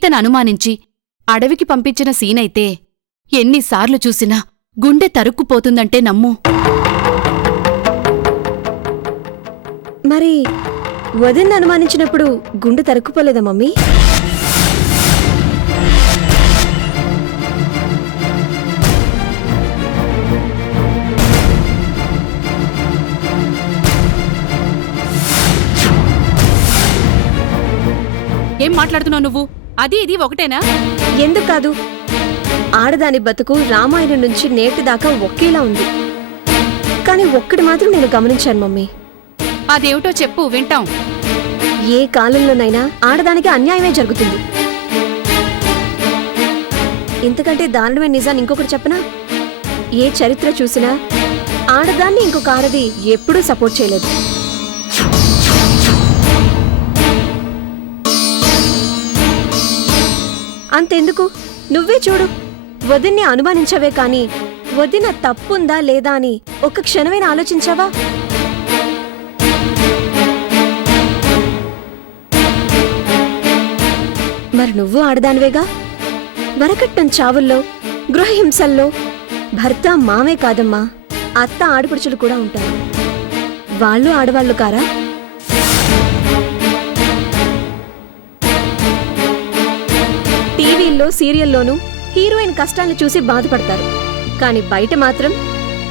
సీతను అనుమానించి అడవికి పంపించిన సీనైతే ఎన్నిసార్లు చూసినా గుండె తరుక్కుపోతుందంటే నమ్ము. మరి వదిన్ని అనుమానించినప్పుడు గుండె తరుక్కుపోలేదా మమ్మీ? ఏం మాట్లాడుతున్నావు నువ్వు? అది ఇది ఒకటేనా? ఎందుకు కాదు? ఆడదాని బతుకు రామాయణం నుంచి నేటిదాకా ఒకేలా ఉంది. కానీ ఒక్కటి మాత్రం నేను గమనించాను మమ్మీ. అదేమిటో చెప్పు, వింటాం. ఏ కాలంలోనైనా ఆడదానికి అన్యాయమే జరుగుతుంది. ఇంతకంటే దారుణమైన నిజాన్ని ఇంకొకటి చెప్పనా? ఏ చరిత్ర చూసినా ఆడదాన్ని ఇంకొక ఆడది ఎప్పుడూ సపోర్ట్ చేయలేదు. అంతెందుకు, నువ్వే చూడు. వదిన్ని అనుమానించవే కాని వదిన తప్పుందా లేదా అని ఒక్క క్షణమైనా ఆలోచించావా? మరి నువ్వు ఆడదానివేగా. వరకట్నం చావుల్లో, గృహహింసల్లో భర్త మామే కాదమ్మా, అత్త ఆడపడుచులు కూడా ఉంటారు. వాళ్ళు ఆడవాళ్లు కారా? టీవీల్లో సీరియల్లోనూ హీరోయిన్ కష్టాలను చూసి బాధపడతారు. కాని బయట మాత్రం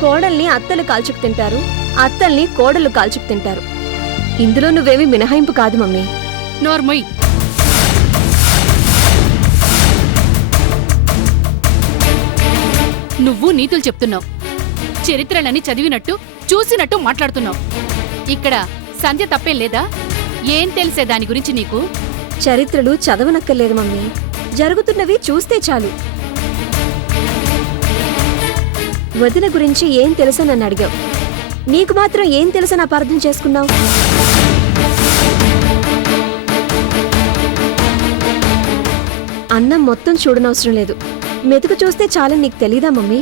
కోడల్ని అత్తలు కాల్చుకు తింటారు, అత్తల్ని కోడళ్ళు కాల్చుకు తింటారు. ఇందులో నువ్వేమీ మినహాయింపు కాదు మమ్మీ. నోర్మొయ్. నువ్వు నీతులు చెప్తున్నావు, చరిత్రలని చదివినట్టు చూసినట్టు మాట్లాడుతున్నావు. ఇక్కడ సంధ్య తప్పేం లేదా? ఏం తెలిసే దాని గురించి నీకు? చరిత్రలు చదవనక్కర్లేదు మమ్మీ, జరుగుతున్నవి చూస్తే చాలు. వదిన గురించి ఏం తెలుసా నన్ను అడిగావు. నీకు మాత్రం ఏం తెలుసని అపార్థం చేసుకున్నావు? అన్నం మొత్తం చూడనవసరం లేదు, మెతుకు చూస్తే చాలని నీకు తెలీదా మమ్మీ?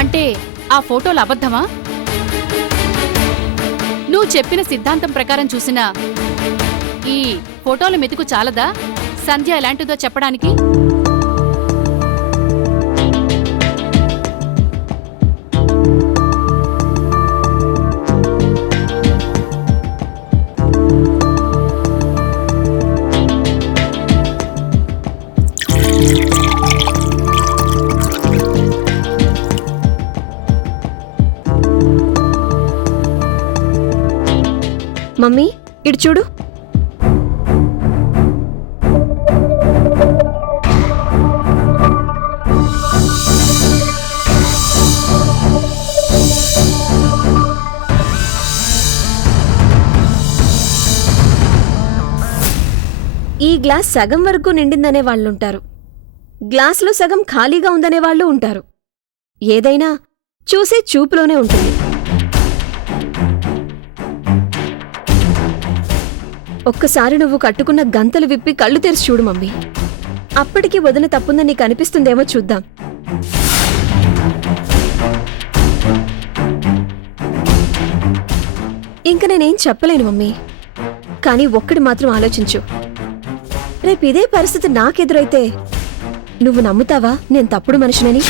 అంటే ఆ ఫోటోలు అబద్ధమా? నువ్వు చెప్పిన సిద్ధాంతం ప్రకారం చూసినా ఈ ఫోటోల మెతుకు చాలదా సంధ్య ఎలాంటిదో చెప్పడానికి? మమ్మీ ఇటు చూడు. ఈ గ్లాస్ సగం వరకు నిండిందనే వాళ్ళుంటారు, గ్లాసులో సగం ఖాళీగా ఉందనే వాళ్ళు ఉంటారు. ఏదైనా చూసే చూపులోనే ఉంటుంది. ఒక్కసారి నువ్వు కట్టుకున్న గంతలు విప్పి కళ్ళు తెరిచి చూడు మమ్మీ. అప్పటికి వదిన తప్పుందని నీకు అనిపిస్తుందేమో చూద్దాం. ఇంక నేనేం చెప్పలేను మమ్మీ, కానీ ఒక్కడి మాత్రం ఆలోచించు. రేపు ఇదే పరిస్థితి నాకెదురైతే నువ్వు నమ్ముతావా నేను తప్పుడు మనిషినని?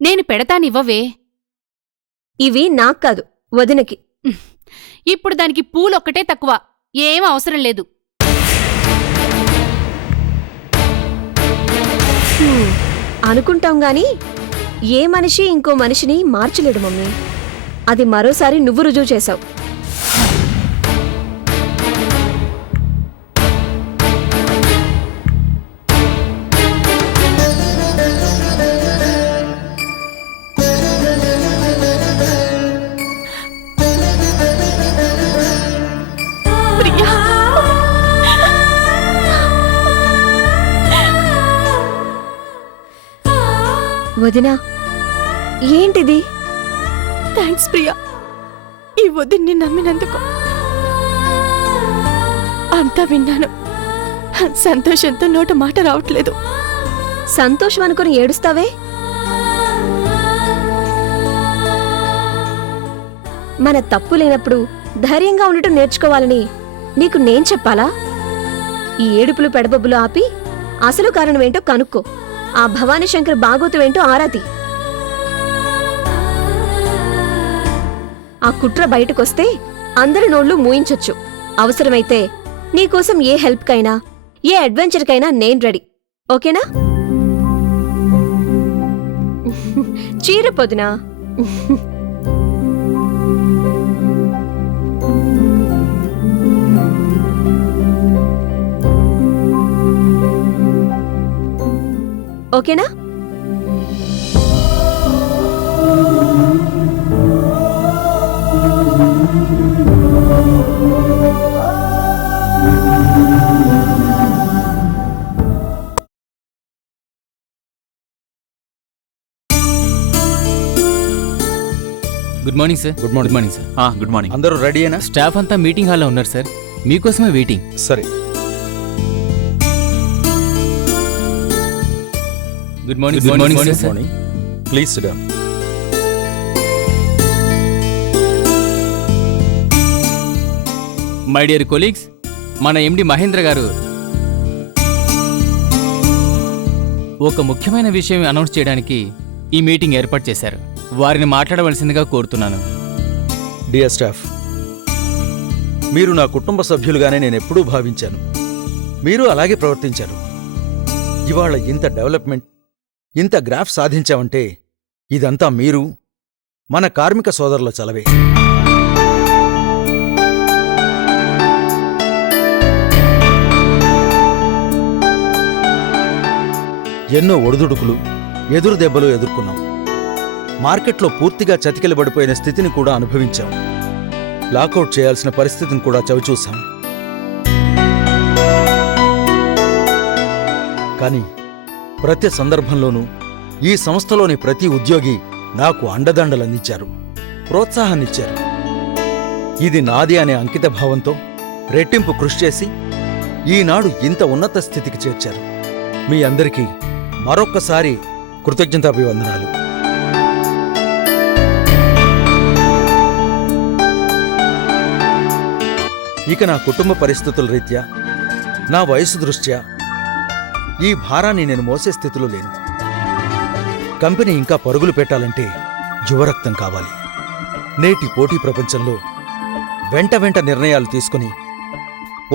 నేను పెడతానివ్వవే. ఇవి నాకు కాదు, వదినకి. ఇప్పుడు దానికి పూలొక్కటే తక్కువ, ఏం అవసరం లేదు. అనుకుంటాం గాని ఏ మనిషి ఇంకో మనిషిని మార్చలేడు మమ్మీ. అది మరోసారి నువ్వు రుజువు చేశావు. వదినా, ఏంటిది? థ్యాంక్స్ ప్రియా, ఈ వదిన్ని నమ్మినందుకు. అంతా విన్నాను, సంతోషంతో నోట మాట రావట్లేదు. సంతోషం అనుకుని ఏడుస్తావే? మన తప్పు లేనప్పుడు ధైర్యంగా ఉండటం నేర్చుకోవాలని నీకు నేను చెప్పాలా? ఈ ఏడుపులు పెడబొబ్బులు ఆపి అసలు కారణమేంటో కనుక్కో. ఆ భవానీ శంకర్ బాగోతువేంటో ఆరాతి. ఆ కుట్ర బయటకొస్తే అందరి నోళ్లు మూయించొచ్చు. అవసరమైతే నీకోసం ఏ హెల్ప్కైనా ఏ అడ్వెంచర్కైనా నేను రెడీ. ఓకేనా? చీర పొదినా. ఓకేనా? Good morning sir. Good morning. Good morning sir. Good morning. అందరూ రెడీయేనా? స్టాఫ్ అంతా మీటింగ్ హాల్లో ఉన్నారు సార్, మీకోసమే వెయిటింగ్. సరే. Good morning. Good morning good sir. Morning. Please SIT down. My dear colleagues, మన ఎండి మహేంద్ర గారు ఒక ముఖ్యమైన విషయం అనౌన్స్ చేయడానికి ఈ మీటింగ్ ఏర్పాటు చేశారు. వారిని మాట్లాడవలసిందిగా కోరుతున్నాను. డియర్ స్టాఫ్, మీరు నా కుటుంబ సభ్యులుగానే నేను ఎప్పుడూ భావించాను. మీరు అలాగే ప్రవర్తించారు. ఇవాళ ఇంత డెవలప్మెంట్, ఇంత గ్రాఫ్ సాధించామంటే ఇదంతా మీరు, మన కార్మిక సోదరుల చలవే. ఎన్నో ఒడిదుడుకులు, ఎదురు దెబ్బలు ఎదుర్కొన్నాం. మార్కెట్లో పూర్తిగా చతికిలబడిపోయిన స్థితిని కూడా అనుభవించాం. లాకౌట్ చేయాల్సిన పరిస్థితిని కూడా చవిచూశాం. కానీ ప్రతి సందర్భంలోనూ ఈ సంస్థలోని ప్రతి ఉద్యోగి నాకు అండదండలందించారు, ప్రోత్సాహాన్నిచ్చారు. ఇది నాది అనే అంకిత భావంతో రెట్టింపు కృషి చేసి ఈనాడు ఇంత ఉన్నత స్థితికి చేర్చారు. మీ అందరికీ మరొక్కసారి కృతజ్ఞతాభివందనాలు. ఇక నా కుటుంబ పరిస్థితుల రీత్యా, నా వయసు దృష్ట్యా ఈ భారాన్ని నేను మోసే స్థితిలో లేను. కంపెనీ ఇంకా పరుగులు పెట్టాలంటే యువరక్తం కావాలి. నేటి పోటీ ప్రపంచంలో వెంట నిర్ణయాలు తీసుకుని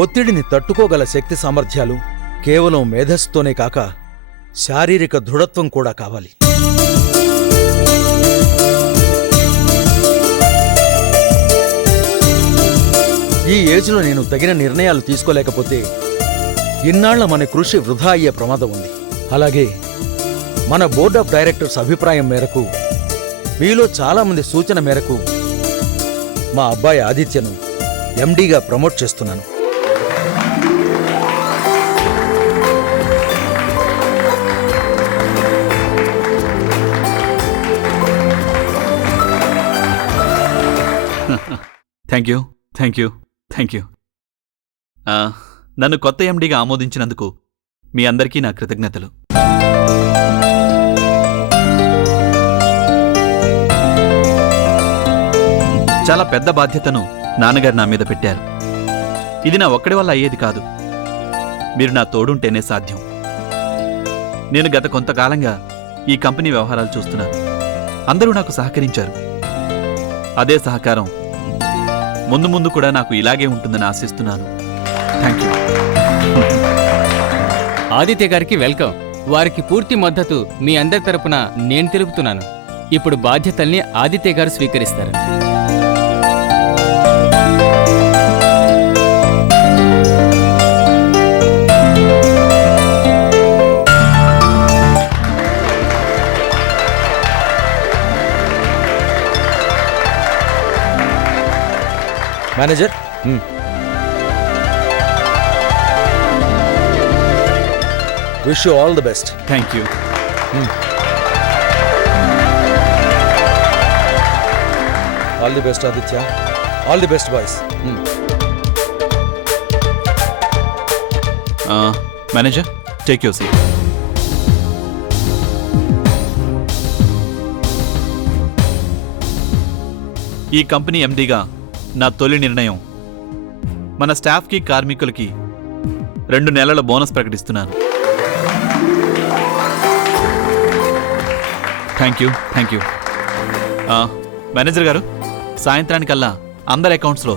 ఒత్తిడిని తట్టుకోగల శక్తి సామర్థ్యాలు కేవలం మేధస్సుతోనే కాక శారీరక దృఢత్వం కూడా కావాలి. ఈ ఏజ్లో నేను తగిన నిర్ణయాలు తీసుకోలేకపోతే ఇన్నాళ్ల మన కృషి వృధా అయ్యే ప్రమాదం ఉంది. అలాగే మన బోర్డ్ ఆఫ్ డైరెక్టర్స్ అభిప్రాయం మేరకు, మీలో చాలామంది సూచన మేరకు మా అబ్బాయి ఆదిత్యను ఎండీగా ప్రమోట్ చేస్తున్నాను. Thank you, thank you, thank you. నన్ను కొత్త ఎండీగా ఆమోదించినందుకు మీ అందరికీ నా కృతజ్ఞతలు. చాలా పెద్ద బాధ్యతను నాన్నగారు నా మీద పెట్టారు. ఇది నా ఒక్కడి వల్ల అయ్యేది కాదు. మీరు నా తోడుంటేనే సాధ్యం. నేను గత కొంతకాలంగా ఈ కంపెనీ వ్యవహారాలు చూస్తున్నాను. అందరూ నాకు సహకరించారు. అదే సహకారం ముందు ముందు కూడా నాకు ఇలాగే ఉంటుందని ఆశిస్తున్నాను. Thank you. ఆదిత్య గారికి వెల్కమ్. వారికి పూర్తి మద్దతు మీ అందరి తరపున నేను తెలుపుతున్నాను. ఇప్పుడు బాధ్యతల్ని ఆదిత్య గారు స్వీకరిస్తారు. Manager, wish you all the best. Thank you. All the best Aditya. All the best boys. Manager, take your seat. ఈ కంపెనీ ఎండీగా నా తొలి నిర్ణయం మన స్టాఫ్కి కార్మికులకి 2 నెలల బోనస్ ప్రకటిస్తున్నాను. Thank you. మేనేజర్ గారు, సాయంత్రానికల్లా అందరి అకౌంట్స్లో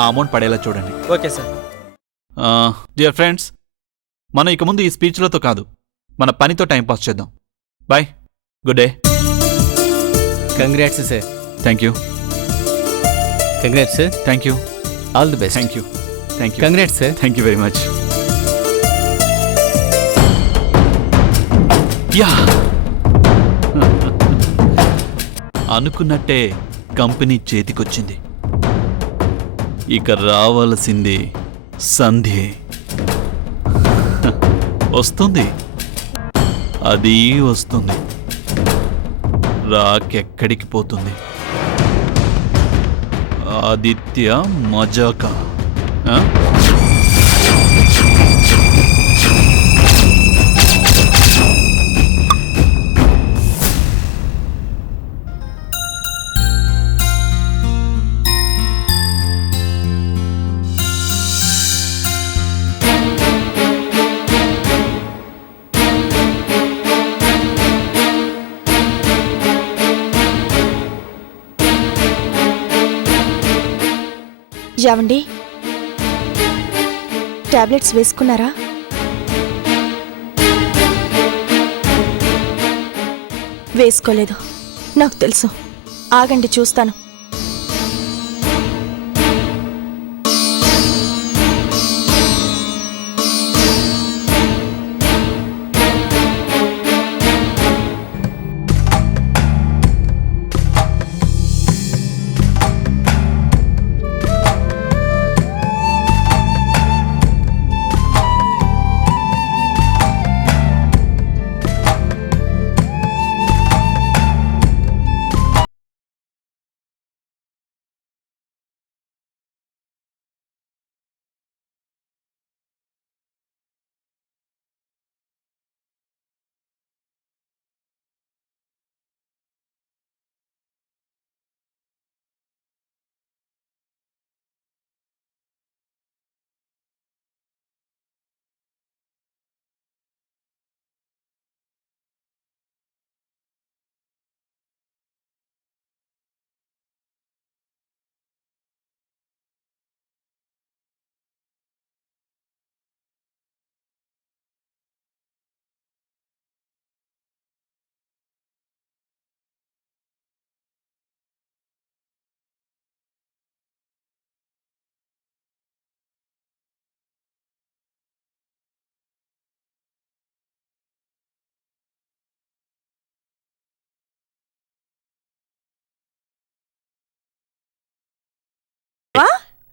ఆ అమౌంట్ పడేలా చూడండి. Okay sir. డియర్ ఫ్రెండ్స్, మనం ఇక ముందు ఈ స్పీచ్లతో కాదు, మన పనితో టైంపాస్ చేద్దాం. Bye, good day. Congrats sir. Thank you. Congrats sir. Thank you. All the best. Thank you. Congrats sir. Thank you very much. Ya అనుకున్నట్టే కంపెనీ చేతికొచ్చింది. ఇక రావాల్సింది సంధి. వస్తుంది, అది వస్తుంది. రాకెక్కడికి పోతుంది? ఆదిత్య మజాకా. యావండి, టాబ్లెట్స్ వేసుకున్నారా? వేసుకోలేదు, నాకు తెలుసు. ఆగండి, చూస్తాను.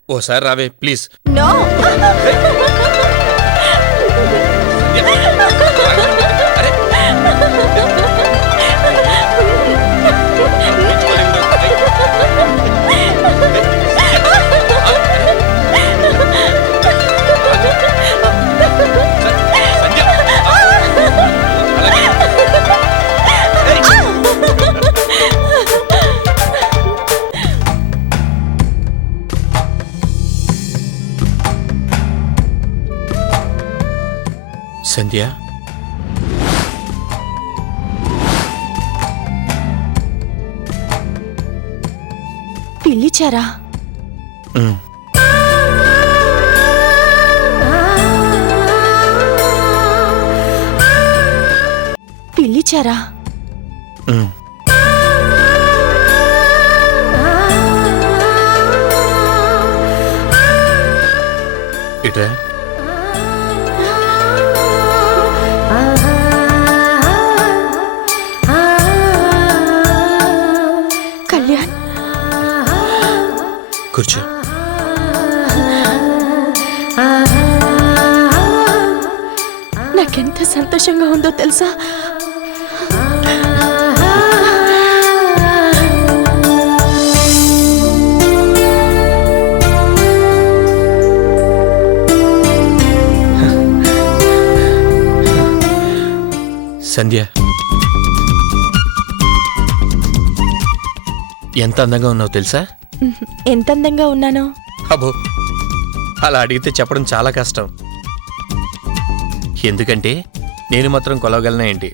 ఓసారి రావే ప్లీజ్. నో. సంధ్య, పిలిచారా? పిలిచారా? ఇట్రా. కళ్యాణ్, కూర్చో. నాకెంత సంతోషంగా ఉందో తెలుసా? సంధ్య, ఎంత అందంగా ఉన్నావు తెలుసా? ఎంత అందంగా ఉన్నానో అబ్బో, అలా అడిగితే చెప్పడం చాలా కష్టం. ఎందుకంటే నేను మాత్రం కొలవగలనా ఏంటి?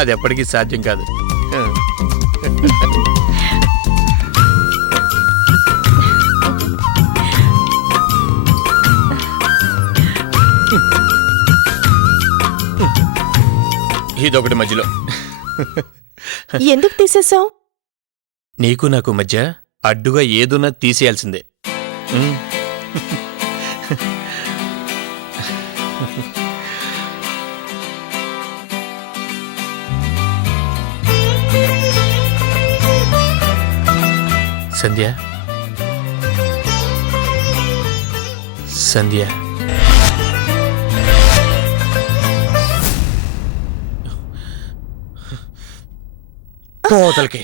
అది ఎప్పటికీ సాధ్యం కాదు. ఇదొకటి మధ్యలో. ఎందుకు తీసేసావు? నీకు నాకు మధ్య అడ్డుగా ఏదున్నా తీసేయాల్సిందే. సంధ్య, సంధ్య, పోతలకి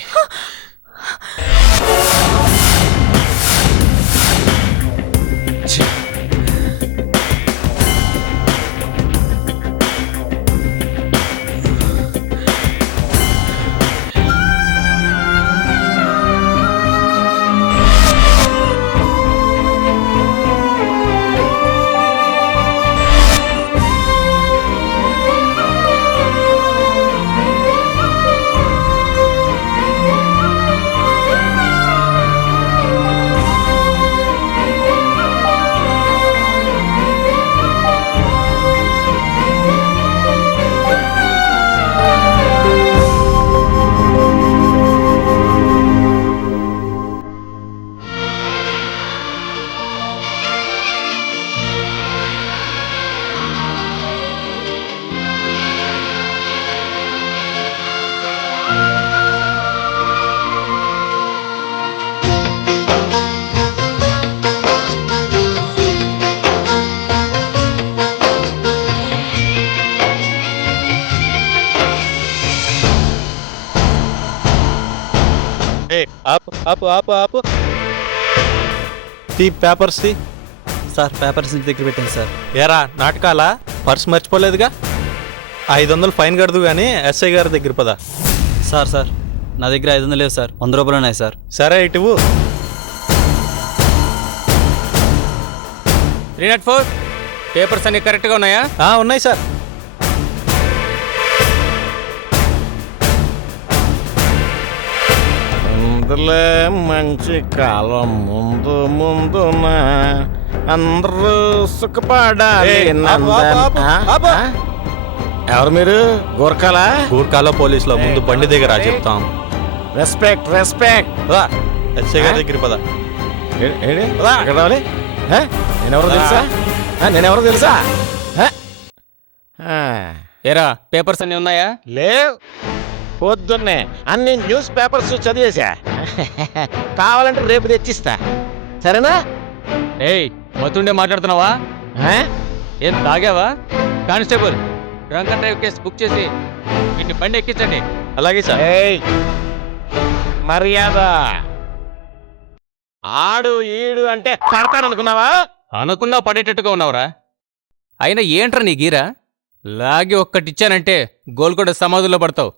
ఆపు ఆపు ఆపు ఆపు తీ పేపర్స్ తీ. సార్ పేపర్స్ ఇంటి దగ్గర పెట్టాను సార్. ఏరా నాటకాలా? పర్స్ మర్చిపోలేదుగా? 500 ఫైన్ కడదు కానీ ఎస్ఐ గారి దగ్గర పదా. సార్ సార్ నా దగ్గర 500 లేవు సార్, 100 రూపాయలు ఉన్నాయి సార్. సరే ఇటువు. 304 పేపర్స్ అన్ని కరెక్ట్గా ఉన్నాయా? ఉన్నాయి సార్. ముందులే మంచి కాలం ముందు ముందున అందరూ సుఖపడాలి. ఎవరు మీరు? గోర్ఖాలా? గూర్ఖాలో పోలీసులో ముందు బండి దగ్గర చెప్తాం. Respect respect. ఎస్ఐ గారి దగ్గర పదా. ఎక్కడ రావాలి? నేనెవరో తెలుసా? నేనెవరో తెలుసా? ఏరా పేపర్స్ అన్ని ఉన్నాయా? లేవు. పొద్దున్నే అన్ని న్యూస్ పేపర్స్ చదివేశా. కావాలంటే రేపు తెచ్చిస్తా, సరేనా? ఏయ్ మతుండే మాట్లాడుతున్నావా? ఏం తాగావా? Constable drunk and drive case book చేసి వీటిని బండి ఎక్కించండి. అలాగే సార్. మర్యాద. ఆడు ఈడు అంటే పడతాననుకున్నావా? అనుకున్నా పడేటట్టుగా ఉన్నావురా. అయినా ఏంట్రా నీ గీరా? లాగి ఒక్కటిచ్చానంటే గోల్కొండ సమాధుల్లో పడతావు.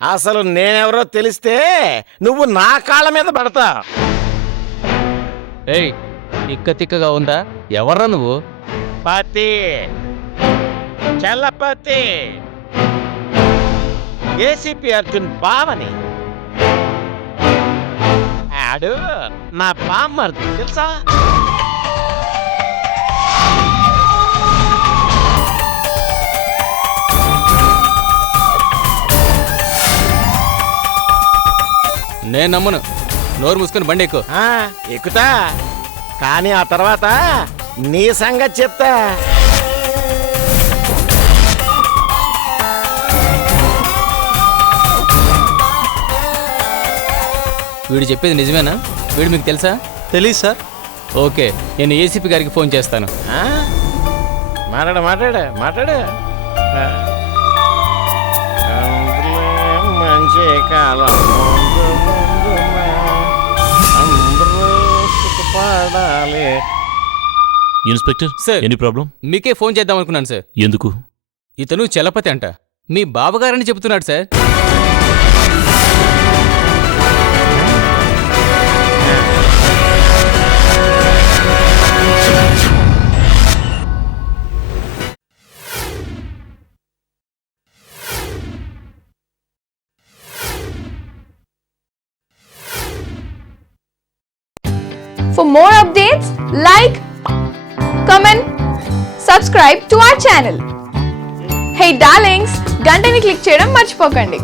అసలు నేనెవరో తెలిస్తే నువ్వు నా కాళ్ళ మీద పడతా. ఏయ్ తిక్క తిక్కగా ఉందా? ఎవర్రా నువ్వు? పతి, చల్లపతి, ఏసీపీ అర్జున్ బావని. ఆడు నా బామ్మర్ది తెలుసా? నేను నమ్మను. నోరు మూసుకొని బండి ఎక్కు. ఎక్కుతా, కానీ ఆ తర్వాత నీ సంగతి చెప్తా. వీడు చెప్పేది నిజమేనా? వీడు మీకు తెలుసా? తెలీదు సార్. ఓకే, నేను ఏసీపీ గారికి ఫోన్ చేస్తాను. మాట్లాడు మాట్లాడు మాట్లాడు. మంచి కాలం అందరూ సుఖపడాలి. Inspector sir, any problem? మీకే ఫోన్ చేద్దాం అనుకున్నాను సార్. ఎందుకు? ఇతను చలపతి అంట, మీ బావగారని చెబుతున్నాడు sir. For more updates, like, comment, subscribe to our channel. Hey darlings, గంటని click చేయడం మర్చిపోకండి.